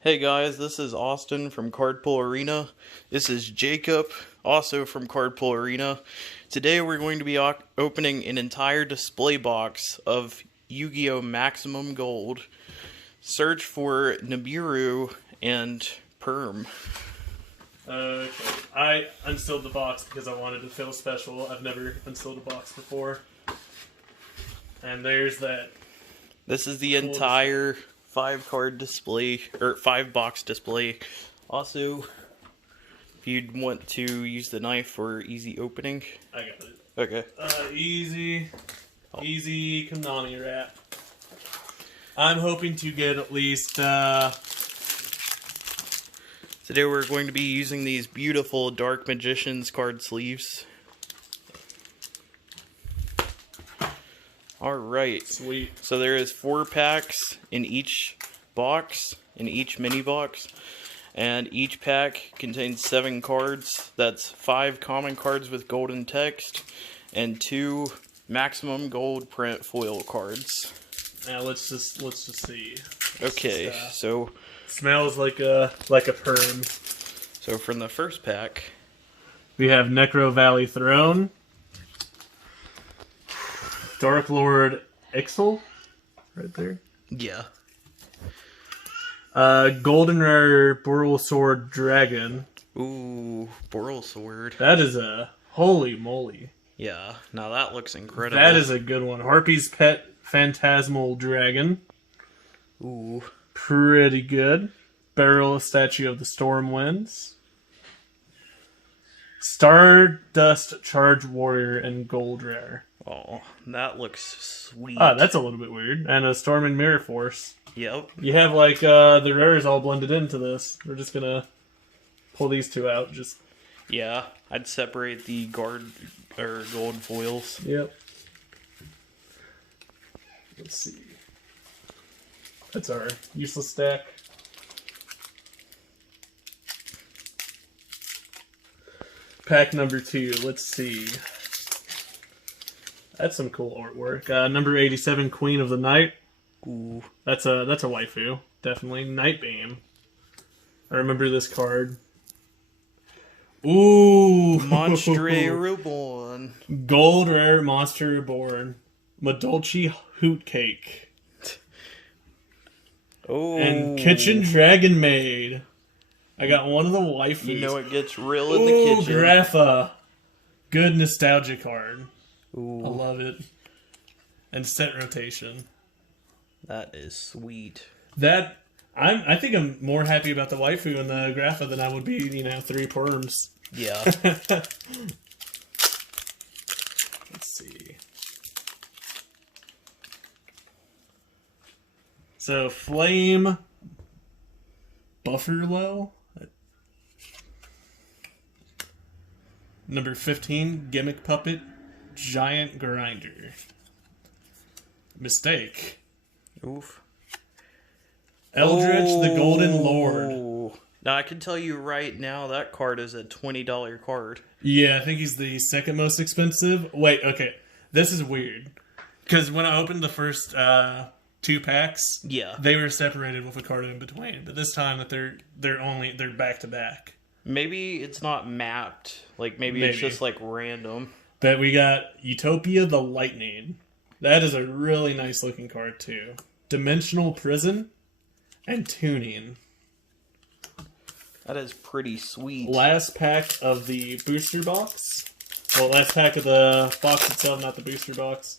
Hey guys, this is Austin from Cardpool Arena. This is Jacob, also from Cardpool Arena. Today we're going to be opening an entire display box of Yu-Gi-Oh! Maximum Gold. Search for Nibiru and Perm. Okay. I unsealed the box because I wanted to feel special. I've never unsealed a box before. And there's that. This is the entire 5-card display, or 5-box display. Also, if you'd want to use the knife for easy opening. I got it. Okay. Easy Konami wrap. I'm hoping to get at least, Today we're going to be using these beautiful Dark Magicians card sleeves. Alright. Sweet. So there is 4 packs in each box, in each mini box. And each pack contains 7 cards. That's 5 common cards with golden text and 2 maximum gold print foil cards. Now let's just see. Okay, so Smells like a perm. so from the first pack, We have Necro Valley Throne, Dark Lord Ixel, right there. yeah. Golden Rare Boral Sword Dragon. Ooh, Boral Sword. That is a holy moly. Yeah, now that looks incredible. That is a good one. Harpy's Pet Phantasmal Dragon. Ooh. Pretty good. Barrel Statue of the Stormwinds. Stardust Charge Warrior and Gold Rare. Oh, that looks sweet. Ah, that's a little bit weird. And a Storm and Mirror Force. Yep. You have like the rares all blended into this. We're just gonna pull these two out. Just Yeah, I'd separate the gold foils. yep. Let's see. That's our useless stack. Pack number 2. Let's see. That's some cool artwork. Number 87, Queen of the Night. Ooh. That's a waifu, definitely. Nightbeam. I remember this card. Ooh, Monstre Reborn. Gold Rare Monster Reborn, Madolchi Hoot Cake, Oh. and Kitchen Dragon Maid. I got one of the waifus. You know it gets real in Ooh, the kitchen. Grapha. Good nostalgia card. I Ooh, love it. And set rotation. that is sweet. That I think I'm more happy about the waifu and the Grapha than I would be, 3 perms. Yeah. Let's see. So Flame Buffalo. Number 15, Gimmick Puppet, Giant Grinder. Mistake. Oof. Eldritch the Golden Lord. Oh. Now I can tell you right now that card is a $20 card. Yeah, I think he's the second most expensive. Wait, okay. This is weird. Because when I opened the first 2 packs, Yeah. they were separated with a card in between. But this time that they're back to back. Maybe it's not mapped. Like maybe it's Maybe. just like random. But we got Utopia the Lightning. That is a really nice looking card too. Dimensional Prison and Tuning. That is pretty sweet. Last pack of the booster box. Well, last pack of the box itself, not the booster box.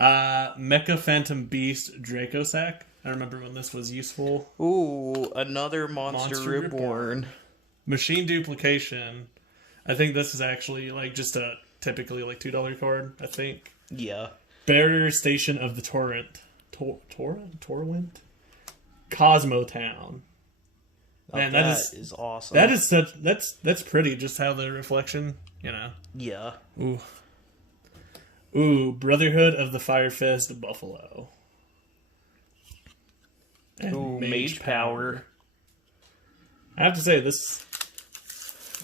Mecha Phantom Beast Dracosack. I remember when this was useful. Ooh, another Monster Monster Reborn. Machine Duplication. I think this is actually like just a typically like $2 card, I think. Yeah. Barrier Station of the Torrent. Torrent? Cosmo Town. Now Man, that that is awesome. That is such that's pretty, just how the reflection, Yeah. Ooh, Brotherhood of the Firefist Buffalo. And Ooh, Mage Power. I have to say this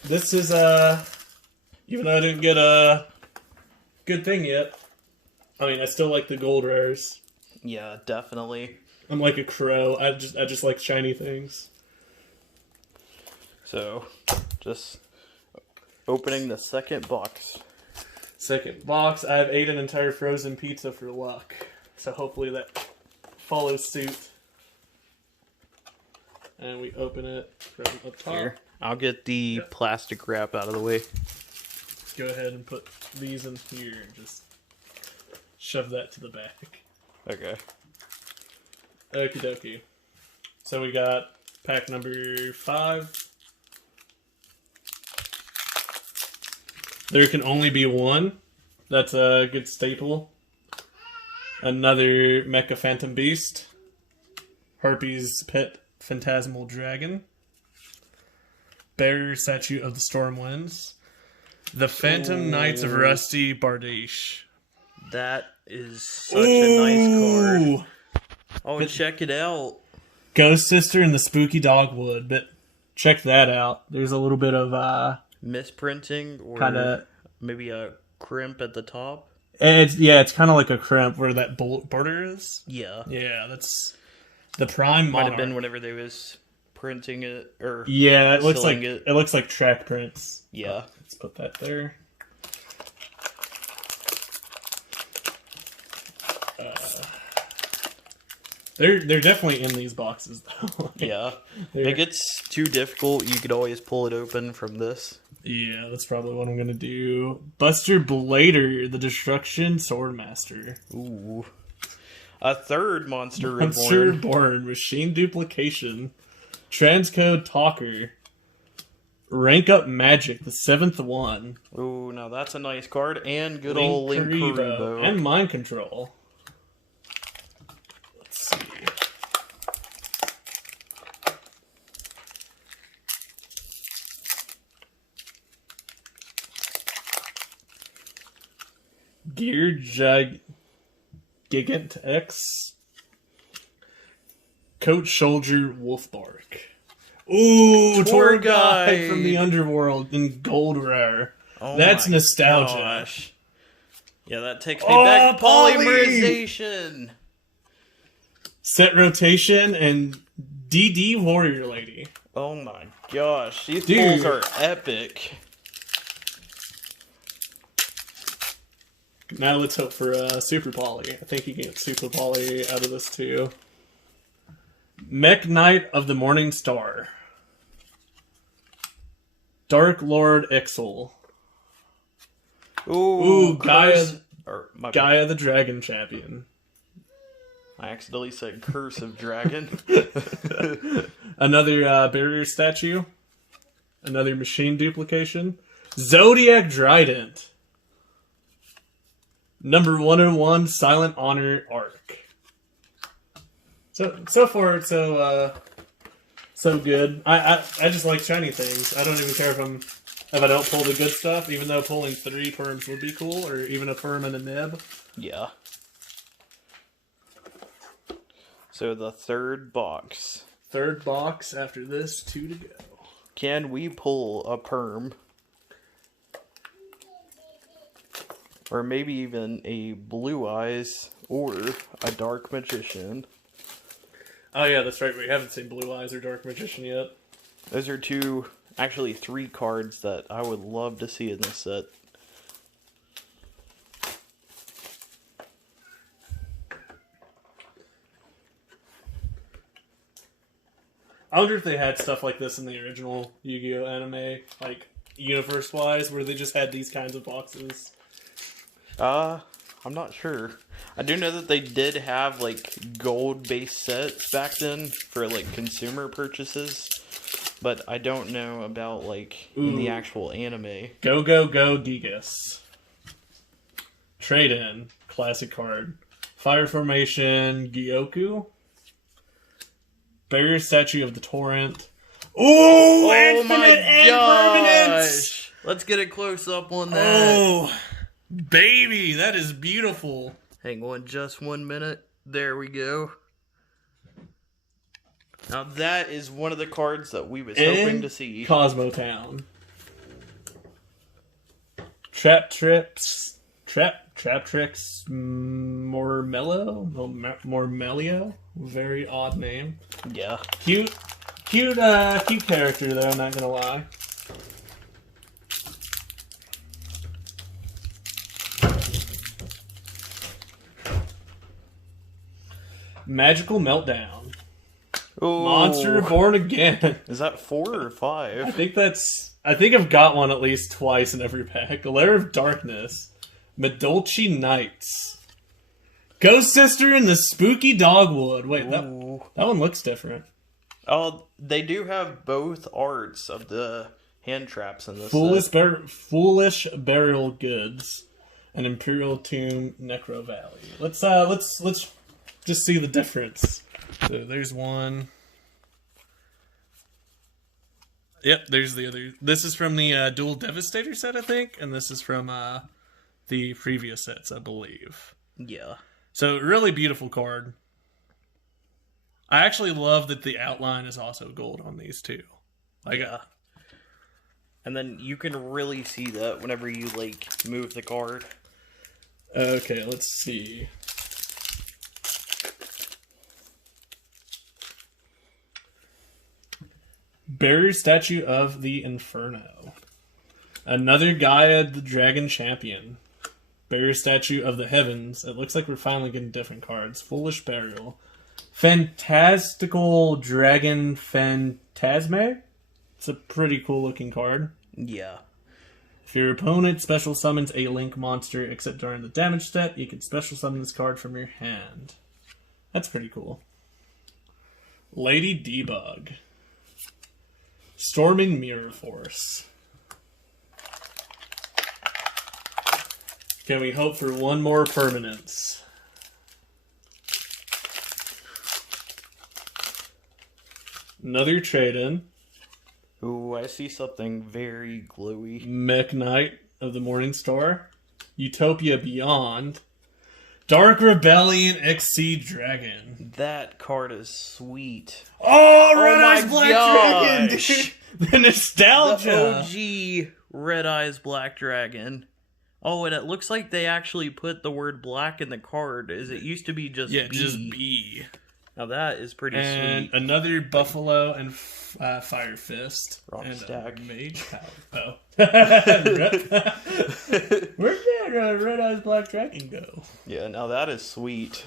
is even though I didn't get a good thing yet, I mean I still like the gold rares. Yeah, definitely. I'm like a crow. I just like shiny things. So, just opening the second box. Second box. I've ate an entire frozen pizza for luck. So hopefully that follows suit. And we open it from up top. Here, I'll get the plastic wrap out of the way. Go ahead and put these in here and just shove that to the back. Okay. Okie dokie. So we got pack number 5. There can only be one. That's a good staple. Another Mecha Phantom Beast. Harpy's Pet Phantasmal Dragon. Bearer Statue of the Stormwinds. The Phantom Knights of Rusty Bardache. That is such a nice card. Oh, check it out. Ghost Sister and the Spooky Dogwood. But check that out. There's a little bit of misprinting or kinda, maybe a crimp at the top. It's kind of like a crimp where that border is. Yeah. Yeah, that's the Prime Might Monarch. have been whenever they was printing it or it looks like it. It looks like track prints. Yeah. Let's put that there. They're definitely in these boxes though. Yeah. If it gets too difficult, you could always pull it open from this. Yeah, that's probably what I'm gonna do. Buster Blader, the Destruction Swordmaster. Ooh. A third Monster Monster Reborn. Reborn, Machine Duplication, Transcode Talker, Rank Up Magic, the 7th one. Ooh, now that's a nice card. And good old Link Karibo. And Mind Control. Let's see. Gear Gigant X. Coach Soldier Wolfbark. Ooh, tour guide from the underworld in gold rare. Oh That's my nostalgia. Gosh. Yeah, that takes me back. Poly! Polymerization. Set rotation and DD Warrior Lady. Oh my gosh, these Dude. pulls are epic. Now let's hope for Super Poly. I think you can get Super Poly out of this too. Mech Knight of the Morning Star. Dark Lord Ixel. Ooh, Gaia Gaia. the Dragon Champion. I accidentally said Curse of Dragon. Another barrier statue. Another machine duplication. Zodiac Trident. Number 101, Silent Honor Arc. So far, so good. I just like shiny things. I don't even care if I don't pull the good stuff, even though pulling 3 perms would be cool, or even a perm and a nib. Yeah. So the third box. Third box after this, 2 to go. Can we pull a perm? Or maybe even a Blue Eyes or a Dark Magician. Oh yeah, that's right. We haven't seen Blue Eyes or Dark Magician yet. Those are actually 3 cards that I would love to see in this set. I wonder if they had stuff like this in the original Yu-Gi-Oh anime, like universe-wise, where they just had these kinds of boxes. I'm not sure. I do know that they did have like gold-based sets back then for like consumer purchases, but I don't know about like in the actual anime. Go Go Go Gigas. Trade in classic card. Fire Formation Gyoku. Barrier Statue of the Torrent. Ooh, Oh my Infinite Impermanence! gosh! Let's get a close up on that. Oh, baby, that is beautiful. Hang on just 1 minute. There we go. Now that is one of the cards that we was hoping to see. Cosmo Town. Trap Traptrix Mormelio. Very odd name. Yeah. Cute character though, I'm not gonna lie. Magical Meltdown. Ooh. Monster Born Again. Is that 4 or 5? I think I've got one at least twice in every pack. Lair of Darkness. Medolci Knights. Ghost Sister in the Spooky Dogwood. Wait, that one looks different. Oh, they do have both arts of the hand traps in this. Foolish Burial Goods. And Imperial Tomb Necro Valley. Let's just see the difference. So there's one. Yep, there's the other. This is from the Dual Devastator set, I think, and this is from the previous sets, I believe. Yeah. So, really beautiful card. I actually love that the outline is also gold on these two. Yeah. And then you can really see that whenever you, like, move the card. Okay, let's see. Barrier Statue of the Inferno. Another Gaia the Dragon Champion. Barrier Statue of the Heavens. It looks like we're finally getting different cards. Foolish Burial. Fantastical Dragon Phantasme. It's a pretty cool looking card. Yeah. If your opponent special summons a Link monster except during the damage step, you can special summon this card from your hand. That's pretty cool. Lady Debug. Storming Mirror Force. Can we hope for one more permanence? Another trade-in. Ooh, I see something very glowy. Mech Knight of the Morning Star. Utopia Beyond. Dark Rebellion XC Dragon. That card is sweet. Oh, Red Eyes Black gosh. Dragon, dude! The nostalgia! The OG Red Eyes Black Dragon. Oh, and it looks like they actually put the word black in the card, as it used to be just B. Just B. Now that is pretty And sweet. another Buffalo and Fire Fist. Rock and stack. Mage Power. Oh. Where'd that Red Eyes Black Dragon go? Yeah, now that is sweet.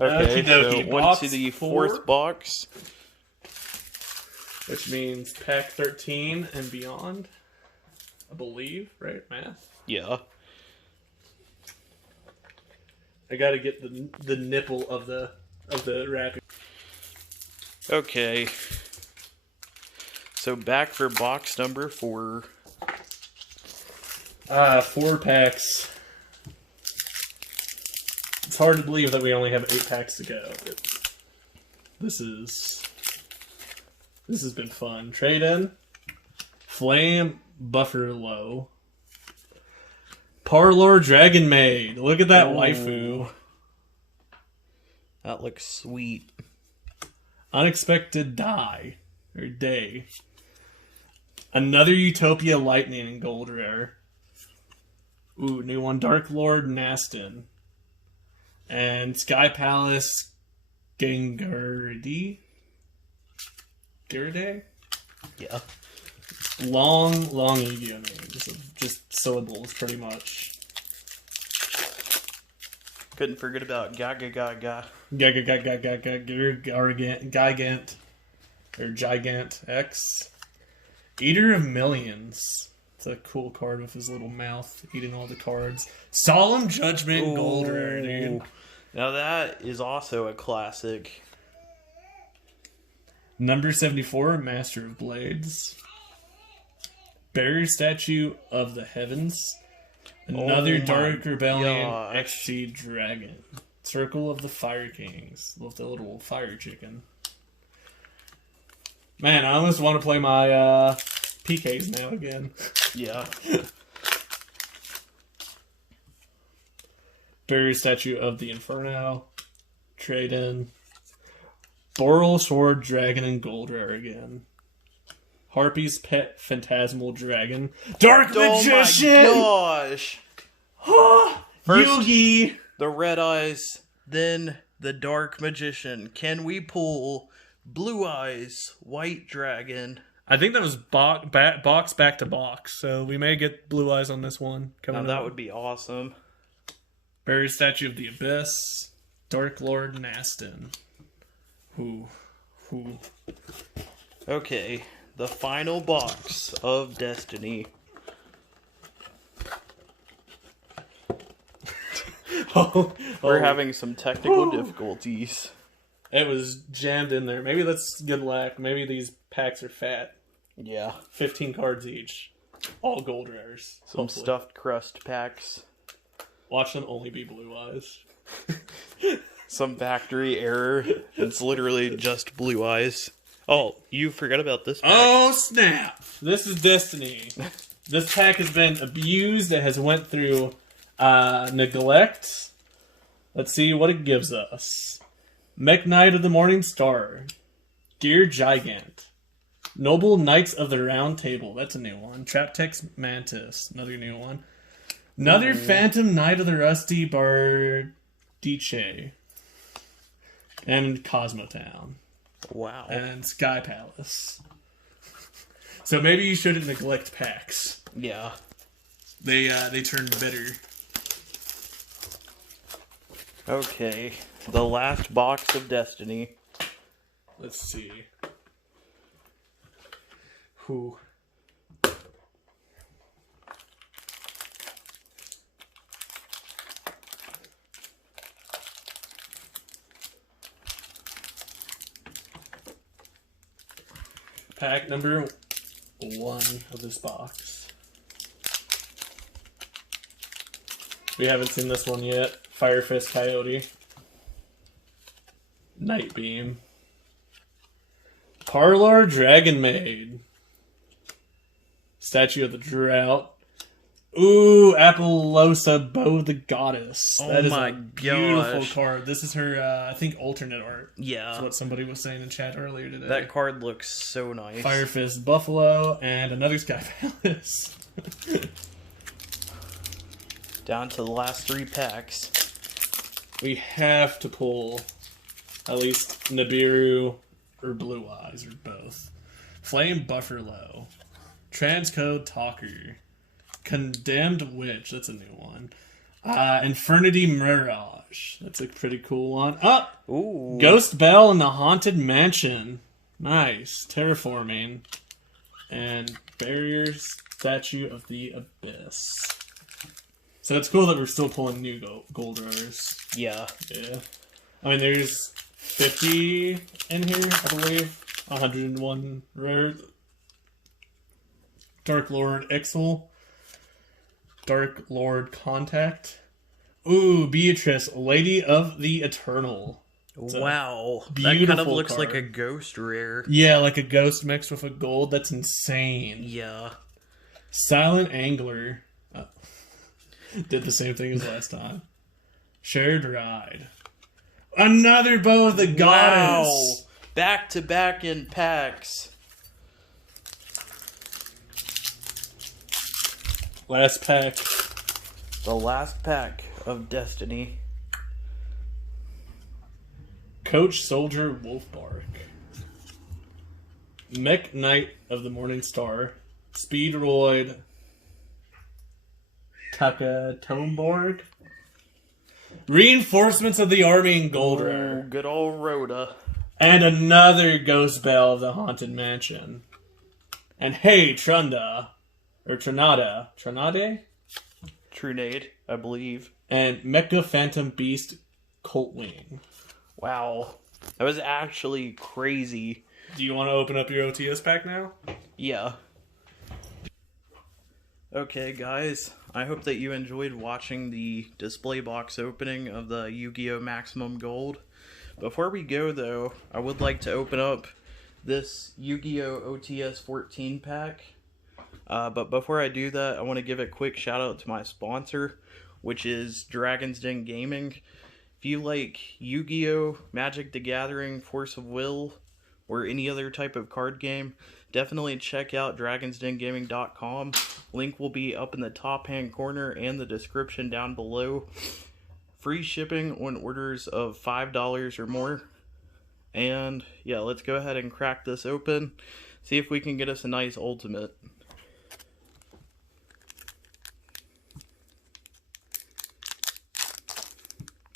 Okay, Okie so dokie, one box to the 4. fourth box. Which means pack 13 and beyond. I believe, right? Math? Yeah. I gotta get the nipple of the wrapping. Okay. So back for box number 4. 4 packs. It's hard to believe that we only have 8 packs to go. But this has been fun. Trade in. Flame Buffalo. Parlor Dragon Maid. Look at that waifu. That looks sweet. Unexpected Die. Or Day. Another Utopia Lightning and Gold Rare. Ooh, new one. Dark Lord Nastin. And Sky Palace Gengarde? Girde? Yeah. Long Yu-Gi-Oh names of just syllables, pretty much. Couldn't forget about Gaga. Gigant. Or Gigant X. Eater of Millions. It's a cool card with his little mouth eating all the cards. Solemn Judgment Gold Rare, dude. Now that is also a classic. Number 74, Master of Blades. Barrier Statue of the Heavens. Another Dark Rebellion XC Dragon. Circle of the Fire Kings. Love the little fire chicken. Man, I almost want to play my PKs now again. Yeah. Barrier Statue of the Inferno. Trade in. Boral Sword Dragon and Gold Rare again. Harpy's Pet Phantasmal Dragon. Dark Magician! Oh my gosh! First, Yugi! the Red Eyes, then the Dark Magician. Can we pull Blue Eyes, White Dragon? I think that was box back to box, so we may get Blue Eyes on this one coming Now up. that would be awesome. Buried Statue of the Abyss, Dark Lord Nastin. Who? Okay, the final box of Destiny. We're having some technical difficulties. It was jammed in there. Maybe that's good luck. Maybe these packs are fat. Yeah. 15 cards each. All gold rares. Some hopefully. stuffed crust packs. Watch them only be Blue Eyes. Some factory error. It's literally just Blue Eyes. Oh, you forgot about this pack. Oh, snap! This is Destiny. This pack has been abused. It has went through neglect. Let's see what it gives us. Mech Knight of the Morning Star. Gear Gigant. Noble Knights of the Round Table. That's a new one. Traptex Mantis. Another new one. Another Phantom Knight of the Rusty Bardiche. And Cosmotown. Wow. And Sky Palace. So maybe you shouldn't neglect packs. Yeah. They turn bitter. Okay. The last box of Destiny. Let's see. Who? Pack number 1 of this box. We haven't seen this one yet. Fire Fist Coyote. Night Beam. Parlor Dragon Maid. Statue of the Drought. Ooh, Appaloosa Bow the Goddess. That is a beautiful card. This is her, I think, alternate art. Yeah. That's what somebody was saying in chat earlier today. That card looks so nice. Fire Fist Buffalo and another Sky Palace. Down to the last 3 packs. We have to pull at least Nibiru or Blue Eyes or both. Flame Buffalo. Transcode Talker. Condemned Witch. That's a new one. Infernity Mirage. That's a pretty cool one. Ooh. Ghost Bell in the Haunted Mansion. Nice. Terraforming. And Barrier Statue of the Abyss. So it's cool that we're still pulling new gold rares. Yeah. Yeah. I mean, there's 50 in here, I believe. 101 rare. Dark Lord Ixal. Dark Lord Contact. Ooh, Beatrice, Lady of the Eternal. Wow. That Beautiful kind of looks card. like a ghost rare. Yeah, like a ghost mixed with a gold. That's insane. Yeah. Silent Angler. Did the same thing as last time. Shared Ride. Another Bow of the Goddess. Wow. Back to back in packs. Last pack. The last pack of Destiny. Coach Soldier Wolfbark. Mech Knight of the Morning Star. Speedroid. Taka Tomborg. Reinforcements of the Army in Gold Rare. Good old Rhoda. And another Ghost Bell of the Haunted Mansion. And hey, Trunda. Or Trinade? Trunade, I believe. And Mecha Phantom Beast Coltwing. Wow. That was actually crazy. Do you want to open up your OTS pack now? Yeah. Okay, guys. I hope that you enjoyed watching the display box opening of the Yu-Gi-Oh! Maximum Gold. Before we go, though, I would like to open up this Yu-Gi-Oh! OTS 14 pack. But before I do that, I want to give a quick shout out to my sponsor, which is Dragon's Den Gaming. If you like Yu-Gi-Oh!, Magic the Gathering, Force of Will, or any other type of card game, definitely check out dragonsdengaming.com. Link will be up in the top hand corner and the description down below. Free shipping on orders of $5 or more. And yeah, let's go ahead and crack this open. See if we can get us a nice ultimate.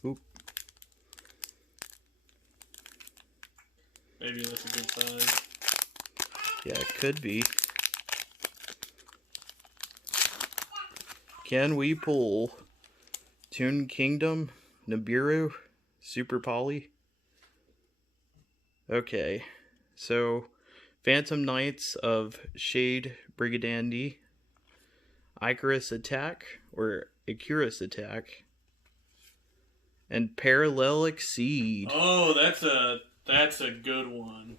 Oop. Maybe that's a good size. Yeah, it could be. Can we pull Toon Kingdom, Nibiru, Super Poly? Okay, so Phantom Knights of Shade Brigandandi, Icarus Attack, or Icarus Attack, and Parallel Exceed. Oh, that's a good one.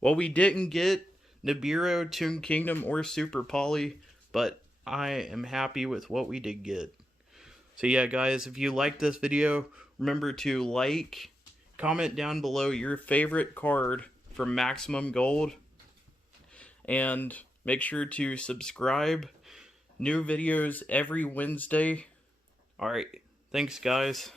Well, we didn't get Nibiru, Toon Kingdom, or Super Poly, but I am happy with what we did get. So yeah, guys, if you liked this video, remember to like, comment down below your favorite card from Maximum Gold, and make sure to subscribe. New videos every Wednesday. Alright, thanks guys.